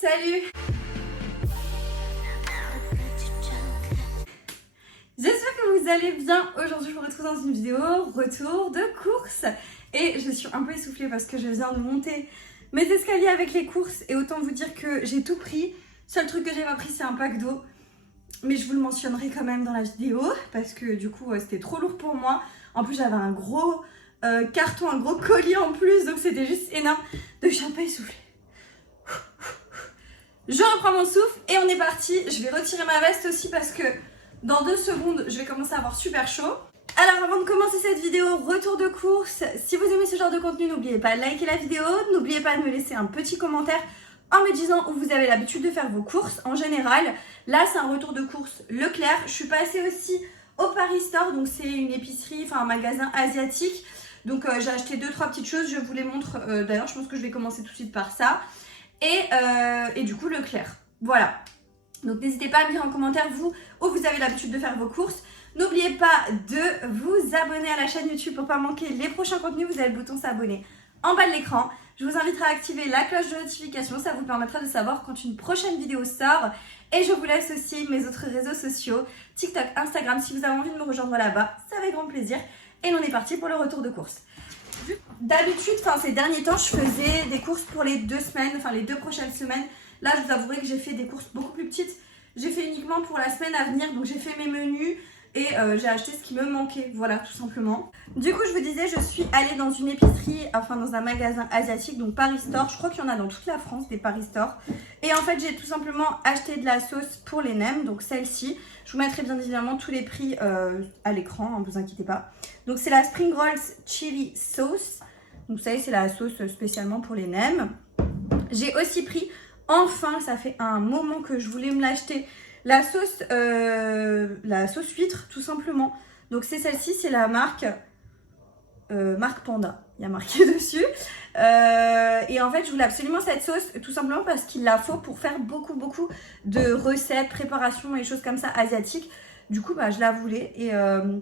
Salut! J'espère que vous allez bien. Aujourd'hui je vous retrouve dans une vidéo retour de course. Et je suis un peu essoufflée parce que je viens de monter mes escaliers avec les courses. Et autant vous dire que j'ai tout pris. Seul truc que j'ai pas pris c'est un pack d'eau. Mais je vous le mentionnerai quand même dans la vidéo parce que du coup c'était trop lourd pour moi. En plus j'avais un gros carton, un gros colis en plus. Donc c'était juste énorme. Donc je suis un peu essoufflée. Je reprends mon souffle et on est parti. Je vais retirer ma veste aussi parce que dans 2 secondes, je vais commencer à avoir super chaud. Alors avant de commencer cette vidéo, retour de course. Si vous aimez ce genre de contenu, n'oubliez pas de liker la vidéo. N'oubliez pas de me laisser un petit commentaire en me disant où vous avez l'habitude de faire vos courses en général. Là, c'est un retour de course Leclerc. Je suis passée aussi au Paris Store. Donc c'est une épicerie, enfin un magasin asiatique. Donc j'ai acheté 2-3 petites choses. Je vous les montre. D'ailleurs, je pense que je vais commencer tout de suite par ça. Et du coup Leclerc, voilà. Donc n'hésitez pas à me dire en commentaire vous où vous avez l'habitude de faire vos courses. N'oubliez pas de vous abonner à la chaîne YouTube pour ne pas manquer les prochains contenus. Vous avez le bouton s'abonner en bas de l'écran. Je vous inviterai à activer la cloche de notification, ça vous permettra de savoir quand une prochaine vidéo sort. Et je vous laisse aussi mes autres réseaux sociaux, TikTok, Instagram, si vous avez envie de me rejoindre là-bas, c'est avec grand plaisir. Et on est parti pour le retour de course. D'habitude, ces derniers temps, je faisais des courses pour les 2 semaines, enfin les 2 prochaines semaines. Là, je vous avouerai que j'ai fait des courses beaucoup plus petites. J'ai fait uniquement pour la semaine à venir, donc j'ai fait mes menus et j'ai acheté ce qui me manquait, voilà, tout simplement. Du coup, je vous disais, je suis allée dans une épicerie, enfin dans un magasin asiatique, donc Paris Store. Je crois qu'il y en a dans toute la France, des Paris Store. Et en fait, j'ai tout simplement acheté de la sauce pour les nems, donc celle-ci. Je vous mettrai bien évidemment tous les prix à l'écran, ne vous inquiétez pas. Donc c'est la Spring Rolls Chili Sauce. Donc vous savez, c'est la sauce spécialement pour les nems. J'ai aussi pris, enfin, ça fait un moment que je voulais me l'acheter, la sauce huître, tout simplement. Donc c'est celle-ci, c'est la marque Panda. Il y a marqué dessus. Et en fait, je voulais absolument cette sauce, tout simplement parce qu'il la faut pour faire beaucoup de recettes, préparations et choses comme ça asiatiques. Du coup, je la voulais. Et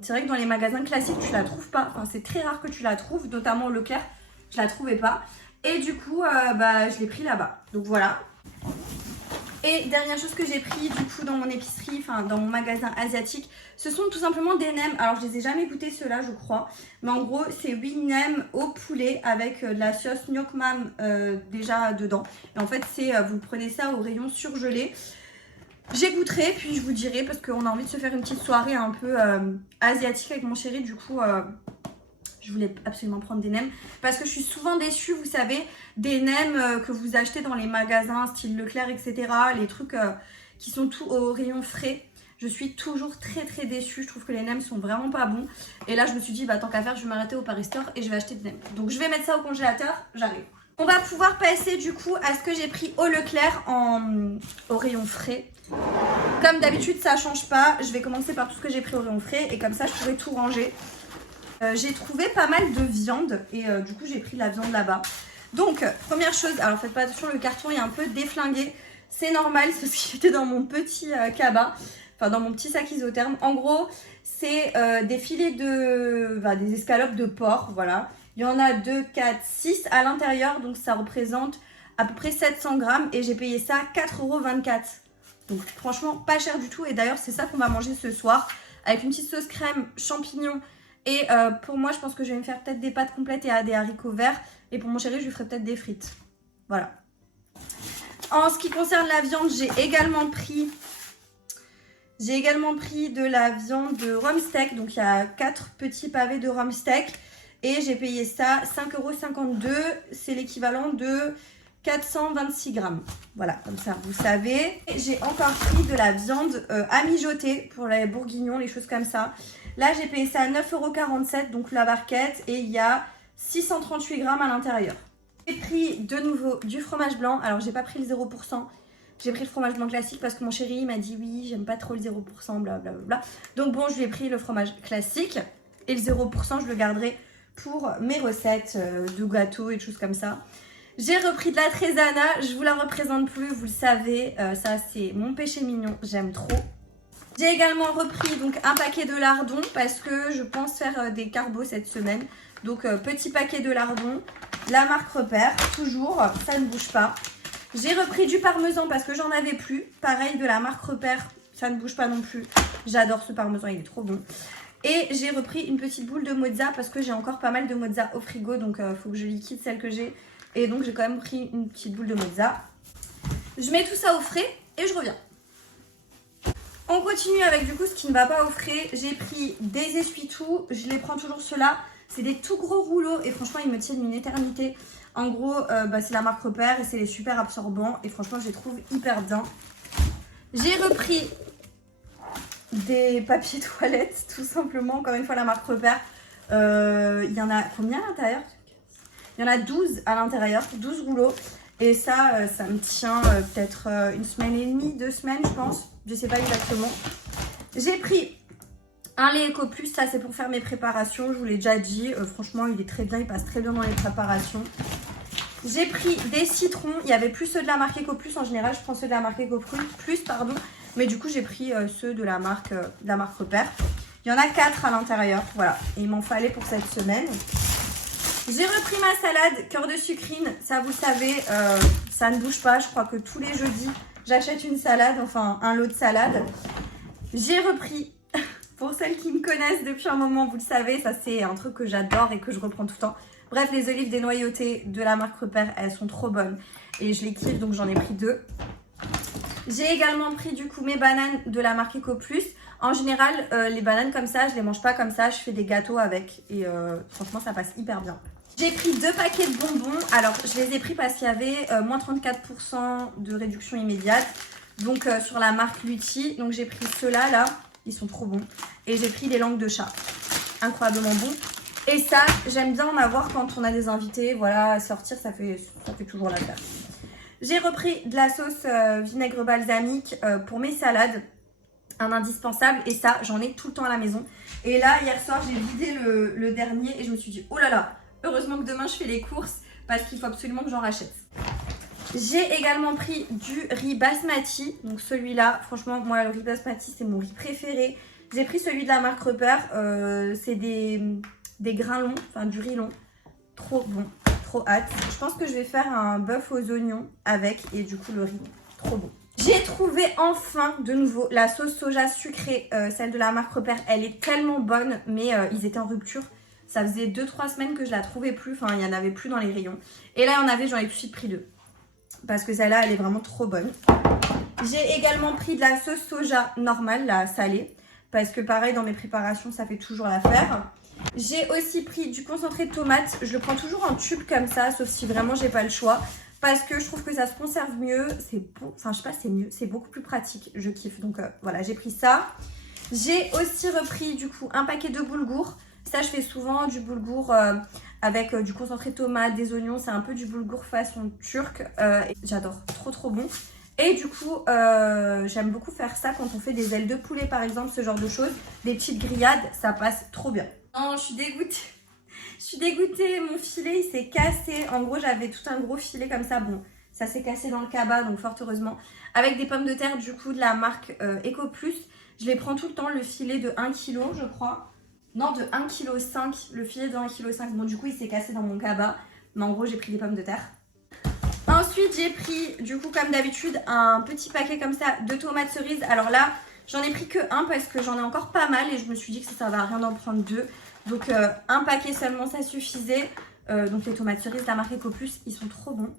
c'est vrai que dans les magasins classiques, tu la trouves pas. Enfin, c'est très rare que tu la trouves, notamment au Leclerc. Je la trouvais pas. Et du coup, je l'ai pris là-bas. Donc voilà. Et dernière chose que j'ai pris du coup dans mon épicerie, enfin dans mon magasin asiatique, ce sont tout simplement des nems. Alors je les ai jamais goûtés ceux-là je crois. Mais en gros c'est 8 nems au poulet avec de la sauce Nyok Mam déjà dedans. Et en fait vous prenez ça au rayon surgelé. J'ai goûterai puis je vous dirai parce qu'on a envie de se faire une petite soirée un peu asiatique avec mon chéri. Du coup je voulais absolument prendre des nems parce que je suis souvent déçue, vous savez, des nems que vous achetez dans les magasins style Leclerc, etc. Les trucs qui sont tout au rayon frais. Je suis toujours très déçue. Je trouve que les nems sont vraiment pas bons. Et là, je me suis dit, tant qu'à faire, je vais m'arrêter au Paris Store et je vais acheter des nems. Donc, je vais mettre ça au congélateur. J'arrive. On va pouvoir passer du coup à ce que j'ai pris au Leclerc au rayon frais. Comme d'habitude, ça change pas. Je vais commencer par tout ce que j'ai pris au rayon frais et comme ça, je pourrai tout ranger. J'ai trouvé pas mal de viande et du coup j'ai pris la viande là-bas. Donc première chose, alors faites pas attention, le carton est un peu déflingué. C'est normal, c'est parce qu'il était dans mon petit cabas, enfin dans mon petit sac isotherme. En gros c'est des filets des escalopes de porc, voilà. Il y en a 2, 4, 6 à l'intérieur, donc ça représente à peu près 700 grammes et j'ai payé ça 4,24 €. Donc franchement pas cher du tout et d'ailleurs c'est ça qu'on va manger ce soir avec une petite sauce crème, champignons. Et pour moi, je pense que je vais me faire peut-être des pâtes complètes et des haricots verts. Et pour mon chéri, je lui ferai peut-être des frites. Voilà. En ce qui concerne la viande, j'ai également pris de la viande de rhum steak. Donc, il y a 4 petits pavés de rhum steak. Et j'ai payé ça 5,52 €. C'est l'équivalent de 426 grammes. Voilà, comme ça, vous savez. J'ai encore pris de la viande à mijoter pour les bourguignons, les choses comme ça. Là, j'ai payé ça à 9,47 €, donc la barquette, et il y a 638 grammes à l'intérieur. J'ai pris de nouveau du fromage blanc. Alors, j'ai pas pris le 0%. J'ai pris le fromage blanc classique parce que mon chéri m'a dit oui, j'aime pas trop le 0%, blablabla. Donc bon, je lui ai pris le fromage classique. Et le 0%, je le garderai pour mes recettes de gâteaux et de choses comme ça. J'ai repris de la Trésana. Je vous la représente plus, vous le savez. Ça, c'est mon péché mignon. J'aime trop. J'ai également repris donc un paquet de lardons parce que je pense faire des carbos cette semaine. Donc petit paquet de lardons, la marque Repère, toujours, ça ne bouge pas. J'ai repris du parmesan parce que j'en avais plus. Pareil de la marque Repère, ça ne bouge pas non plus. J'adore ce parmesan, il est trop bon. Et j'ai repris une petite boule de mozza parce que j'ai encore pas mal de mozza au frigo. Donc il faut que je liquide celle que j'ai. Et donc j'ai quand même pris une petite boule de mozza. Je mets tout ça au frais et je reviens. On continue avec du coup ce qui ne va pas au frais. J'ai pris des essuie-tout. Je les prends toujours ceux-là. C'est des tout gros rouleaux et franchement ils me tiennent une éternité. En gros c'est la marque Repère et c'est les super absorbants. Et franchement je les trouve hyper bien. J'ai repris des papiers toilettes tout simplement. Encore une fois la marque Repère. Il y en a combien à l'intérieur? Il y en a 12 à l'intérieur. 12 rouleaux. Et ça me tient peut-être une semaine et demie, 2 semaines je pense. Je sais pas exactement. J'ai pris un lait Eco Plus, ça c'est pour faire mes préparations, je vous l'ai déjà dit. Franchement il est très bien, il passe très bien dans les préparations. J'ai pris des citrons, il n'y avait plus ceux de la marque Eco Plus, en général je prends ceux de la marque Eco Plus, pardon. Mais du coup j'ai pris ceux de la marque Repère. Il y en a 4 à l'intérieur, voilà. Et il m'en fallait pour cette semaine. J'ai repris ma salade cœur de sucrine, ça vous savez, ça ne bouge pas, je crois que tous les jeudis j'achète une salade, enfin un lot de salade. J'ai repris, pour celles qui me connaissent depuis un moment, vous le savez, ça c'est un truc que j'adore et que je reprends tout le temps. Bref, les olives dénoyautées de la marque Repère, elles sont trop bonnes et je les kiffe donc j'en ai pris 2. J'ai également pris du coup mes bananes de la marque Eco Plus. En général, les bananes comme ça, je les mange pas comme ça, je fais des gâteaux avec et franchement ça passe hyper bien. J'ai pris 2 paquets de bonbons. Alors, je les ai pris parce qu'il y avait moins 34% de réduction immédiate. Donc, sur la marque Lutti. Donc, j'ai pris ceux-là, là. Ils sont trop bons. Et j'ai pris des langues de chat. Incroyablement bons. Et ça, j'aime bien en avoir quand on a des invités. Voilà, à sortir, ça fait toujours l'affaire. J'ai repris de la sauce vinaigre balsamique pour mes salades. Un indispensable. Et ça, j'en ai tout le temps à la maison. Et là, hier soir, j'ai vidé le dernier. Et je me suis dit, oh là là! Heureusement que demain je fais les courses parce qu'il faut absolument que j'en rachète. J'ai également pris du riz basmati. Donc celui-là, franchement, moi le riz basmati c'est mon riz préféré. J'ai pris celui de la marque Repère. C'est des grains longs, enfin du riz long. Trop bon, trop hâte. Je pense que je vais faire un bœuf aux oignons avec et du coup le riz, trop bon. J'ai trouvé enfin de nouveau la sauce soja sucrée, celle de la marque Repère. Elle est tellement bonne mais ils étaient en rupture. Ça faisait 2-3 semaines que je la trouvais plus. Enfin, il n'y en avait plus dans les rayons. Et là, il y en avait, j'en ai tout de suite pris 2. Parce que celle-là, elle est vraiment trop bonne. J'ai également pris de la sauce soja normale, la salée. Parce que pareil, dans mes préparations, ça fait toujours l'affaire. J'ai aussi pris du concentré de tomate. Je le prends toujours en tube comme ça, sauf si vraiment j'ai pas le choix. Parce que je trouve que ça se conserve mieux. C'est bon. Enfin, je sais pas, c'est mieux. C'est beaucoup plus pratique. Je kiffe. Donc voilà, j'ai pris ça. J'ai aussi repris du coup un paquet de boulgour. Ça, je fais souvent du boulgour avec du concentré de tomate, des oignons. C'est un peu du boulgour façon turque. J'adore, trop bon. Et du coup, j'aime beaucoup faire ça quand on fait des ailes de poulet, par exemple, ce genre de choses. Des petites grillades, ça passe trop bien. Non, je suis dégoûtée. Je suis dégoûtée, mon filet, il s'est cassé. En gros, j'avais tout un gros filet comme ça. Bon, ça s'est cassé dans le cabas, donc fort heureusement. Avec des pommes de terre, du coup, de la marque Eco Plus. Je les prends tout le temps, le filet de 1 kg, je crois. Non, de 1,5 kg, le filet de 1,5 kg. Bon, du coup, il s'est cassé dans mon cabas. Mais en gros, j'ai pris des pommes de terre. Ensuite, j'ai pris, du coup, comme d'habitude, un petit paquet comme ça de tomates cerises. Alors là, j'en ai pris que un parce que j'en ai encore pas mal. Et je me suis dit que ça ne servait à rien d'en prendre 2. Donc, un paquet seulement, ça suffisait. Donc, les tomates cerises de la marque Eco Plus, ils sont trop bons.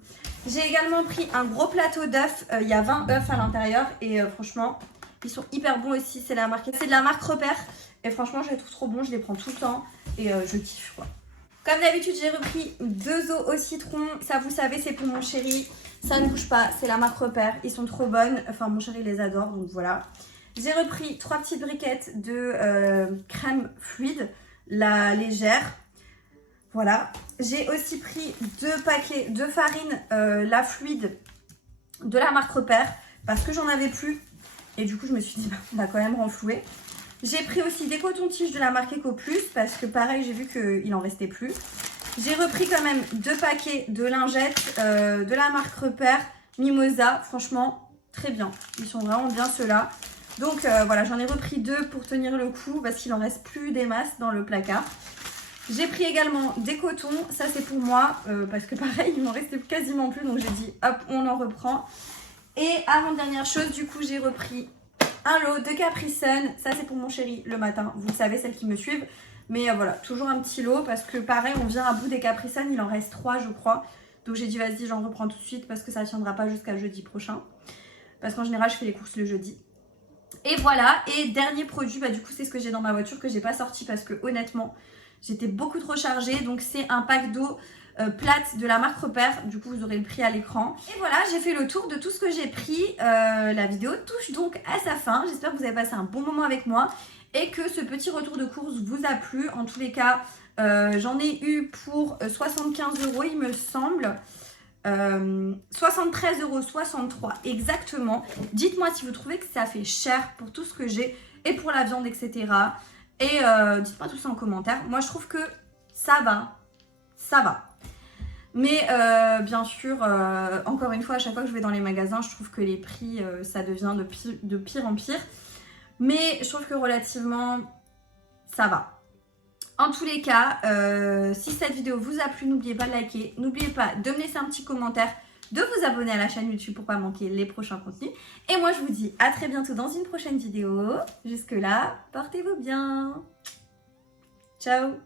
J'ai également pris un gros plateau d'œufs. Il y a 20 œufs à l'intérieur. Et franchement, ils sont hyper bons aussi. C'est de la marque Repère. Et franchement, je les trouve trop bons, je les prends tout le temps et je kiffe quoi. Comme d'habitude, j'ai repris 2 os au citron. Ça, vous savez, c'est pour mon chéri. Ça ne bouge pas, c'est la marque Repère. Ils sont trop bonnes. Enfin, mon chéri les adore, donc voilà. J'ai repris 3 petites briquettes de crème fluide, la légère. Voilà. J'ai aussi pris 2 paquets de farine, la fluide de la marque Repère, parce que j'en avais plus. Et du coup, je me suis dit, on va quand même renflouer. J'ai pris aussi des cotons-tiges de la marque Eco Plus parce que pareil, j'ai vu qu'il en restait plus. J'ai repris quand même 2 paquets de lingettes de la marque Repère Mimosa. Franchement, très bien. Ils sont vraiment bien ceux-là. Donc voilà, j'en ai repris 2 pour tenir le coup parce qu'il en reste plus des masses dans le placard. J'ai pris également des cotons, ça c'est pour moi, parce que pareil, il m'en restait quasiment plus, donc j'ai dit hop, on en reprend. Et avant-dernière chose, du coup, j'ai repris un lot de Capri Sun, ça c'est pour mon chéri le matin, vous le savez, celles qui me suivent. Mais voilà, toujours un petit lot, parce que pareil, on vient à bout des Capri Sun, il en reste 3 je crois. Donc j'ai dit vas-y, j'en reprends tout de suite, parce que ça ne tiendra pas jusqu'à jeudi prochain. Parce qu'en général, je fais les courses le jeudi. Et voilà, et dernier produit, bah du coup c'est ce que j'ai dans ma voiture que j'ai pas sorti parce que honnêtement j'étais beaucoup trop chargée. Donc c'est un pack d'eau plate de la marque Repère, du coup vous aurez le prix à l'écran. Et voilà, j'ai fait le tour de tout ce que j'ai pris. La vidéo touche donc à sa fin, j'espère que vous avez passé un bon moment avec moi et que ce petit retour de course vous a plu. En tous les cas, j'en ai eu pour 75 € il me semble. 73,63 € exactement. Dites-moi si vous trouvez que ça fait cher pour tout ce que j'ai et pour la viande, etc. Et dites-moi tout ça en commentaire. Moi je trouve que ça va, ça va. Mais bien sûr, encore une fois, à chaque fois que je vais dans les magasins, je trouve que les prix, ça devient de pire en pire. Mais je trouve que relativement, ça va. En tous les cas, si cette vidéo vous a plu, n'oubliez pas de liker, n'oubliez pas de me laisser un petit commentaire, de vous abonner à la chaîne YouTube pour ne pas manquer les prochains contenus. Et moi, je vous dis à très bientôt dans une prochaine vidéo. Jusque là, portez-vous bien. Ciao.